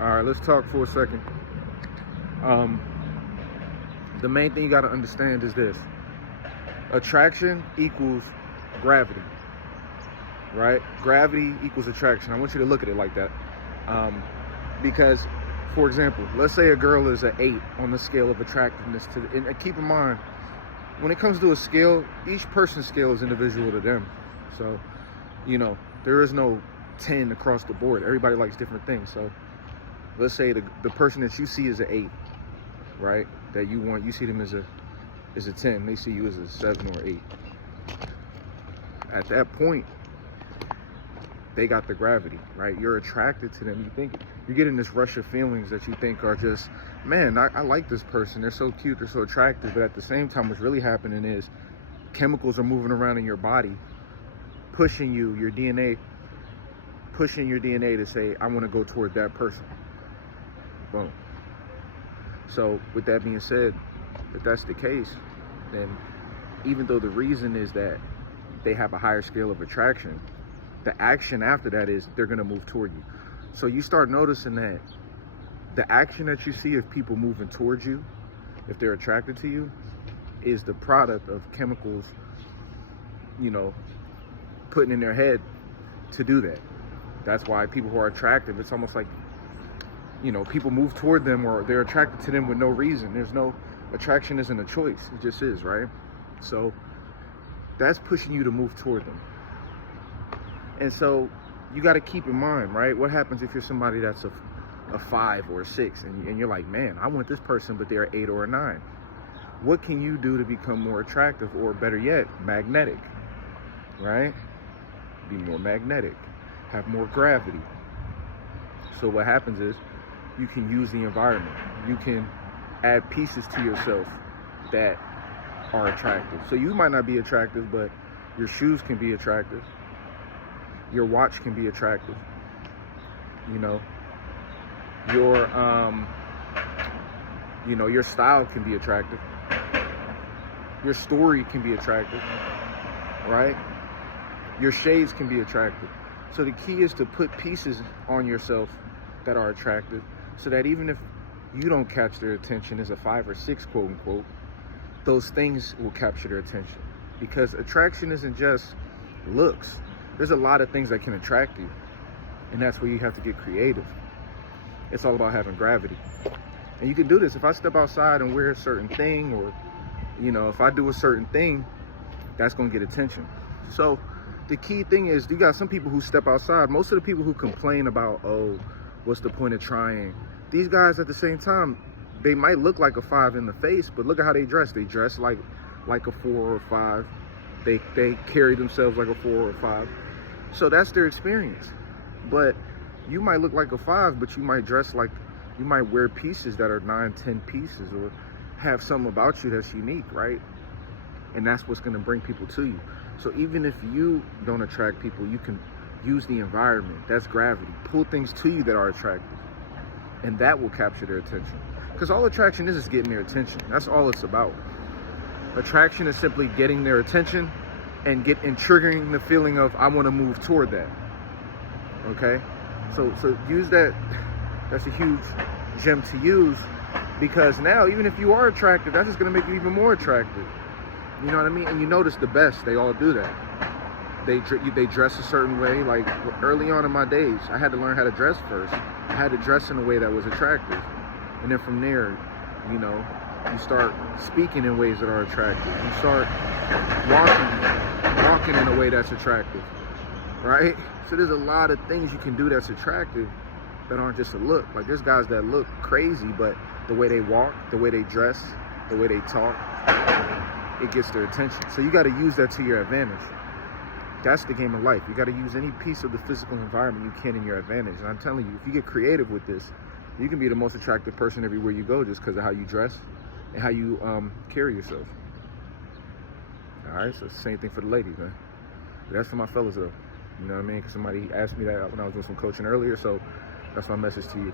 All right, let's talk for a second. Um, the main thing you got to understand is this: attraction equals gravity, right? Gravity equals attraction. I want you to look at it like that. Because, for example, let's say a girl is an 8 on the scale of attractiveness and keep in mind, when it comes to a scale, each person's scale is individual to them. So, there is no 10 across the board. Everybody likes different things. So let's say the person that you see is an 8, right? That you see them as a 10. They see you as a 7 or 8. At that point, they got the gravity, right? You're attracted to them. You're getting this rush of feelings that you think are just, man, I like this person. They're so cute. They're so attractive. But at the same time, what's really happening is chemicals are moving around in your body, pushing your DNA to say, I want to go toward that person. Boom. So with that being said, if that's the case, then even though the reason is that they have a higher scale of attraction, the action after that is they're going to move toward you. So you start noticing that the action that you see of people moving towards you, if they're attracted to you, is the product of chemicals, putting in their head to do that. That's why people who are attractive, it's almost like, people move toward them or they're attracted to them with no reason. Attraction isn't a choice. It just is, right? So that's pushing you to move toward them. And so you got to keep in mind, right? What happens if you're somebody that's a 5 or a 6 and you're like, man, I want this person, but they're an 8 or a 9. What can you do to become more attractive, or better yet, magnetic, right? Be more magnetic, have more gravity. So what happens is you can use the environment. You can add pieces to yourself that are attractive. So you might not be attractive, but your shoes can be attractive. Your watch can be attractive. Your style can be attractive. Your story can be attractive, right? Your shades can be attractive. So the key is to put pieces on yourself that are attractive, so that even if you don't catch their attention as a 5 or 6, quote unquote, those things will capture their attention. Because attraction isn't just looks. There's a lot of things that can attract you, and that's where you have to get creative. It's all about having gravity. And you can do this. If I step outside and wear a certain thing, or if I do a certain thing, that's going to get attention. So the key thing is, you got some people who step outside. Most of the people who complain about, oh, what's the point of trying? These guys at the same time, they might look like a 5 in the face, but look at how they dress. They dress like a 4 or a 5. They carry themselves like a 4 or a 5. So that's their experience. But you might look like a 5, but you might wear pieces that are 9, 10 pieces, or have something about you that's unique, right? And that's what's going to bring people to you. So even if you don't attract people, you can use the environment. That's gravity. Pull things to you that are attractive, and that will capture their attention. Because all attraction is getting their attention. That's all it's about. Attraction is simply getting their attention and triggering the feeling of, I want to move toward that. Okay? So use that. That's a huge gem to use, because now, even if you are attractive, that's just going to make you even more attractive. You know what I mean? And you notice the best, they all do that. They dress a certain way. Like early on in my days, I had to learn how to dress first. I had to dress in a way that was attractive. And then from there, you start speaking in ways that are attractive. You start walking in a way that's attractive, right? So there's a lot of things you can do that's attractive that aren't just a look. Like there's guys that look crazy, but the way they walk, the way they dress, the way they talk, it gets their attention. So you got to use that to your advantage. That's the game of life. You got to use any piece of the physical environment you can in your advantage. And I'm telling you, if you get creative with this, you can be the most attractive person everywhere you go, just because of how you dress and how you carry yourself. All right, so it's the same thing for the ladies, man. That's for my fellas, though. You know what I mean? Because somebody asked me that when I was doing some coaching earlier, so that's my message to you.